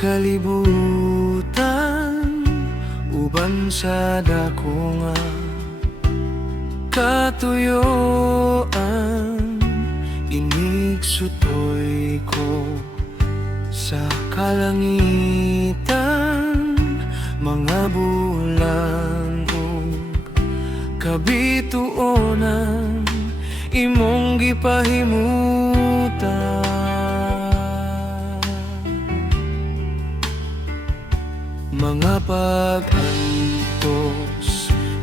kalibutan uban sa dako nga katuyuan, inigsutoy ko sa kalangitan, mga bulan ug kabituonan imong gipahimutan. Mga pag-antos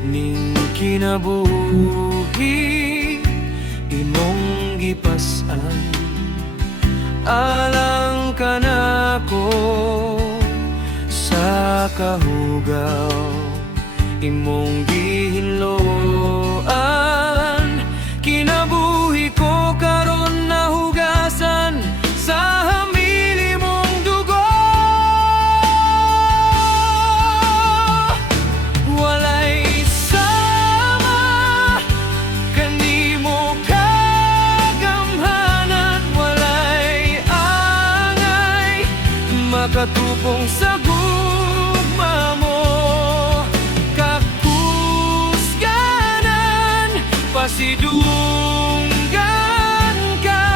ning kinabuhi imong gipas-an, alang ka nako sa kahugaw imong gihinloan. Kinabuhi ko karon nahugasan sa hamili mong dugo. Walay sama kanimo kagamhanan, walay angay makatupong sa gugma mo. Kakusganan pasidunggan ka,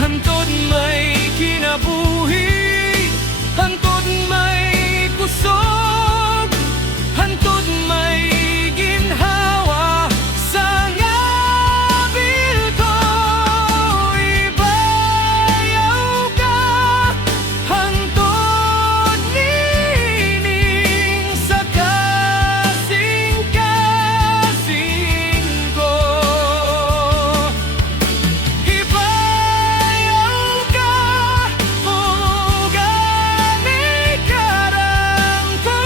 hantod may kinabuhi, hantod may kusog, hantod may ginhawa sa ngabil ko. Ibayaw ka hantod nining sa kasing-kasing ko. Ibayaw ka o gani karang ko.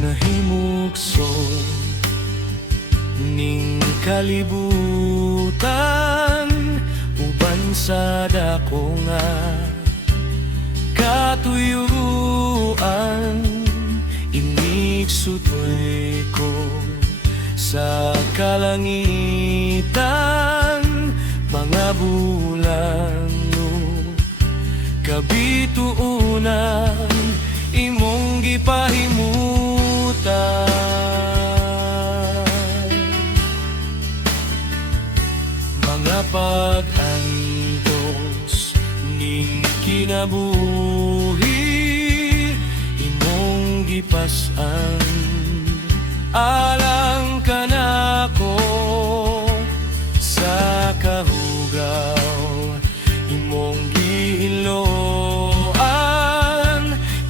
Nahimukso ning kalibutan uban sa dako nga katuyuan, inigsutoy ko sa kalangitan, mga bulan kabituunan imong gipahimutan. Mga pag-antos ning kinabuhi imong gipas-an, alang ka nako sa kahugaw imong gihinloan.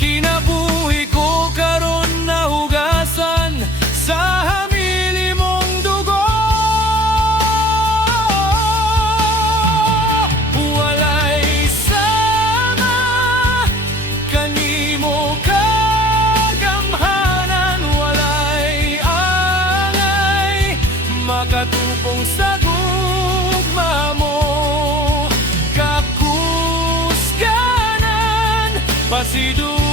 Kinabuhi ko karon nahugasan sa hamili mong dugo. Walay sama kanimo kagamhanan, walay angay makatupong sa gugma mo. Kakusganan pasidunggan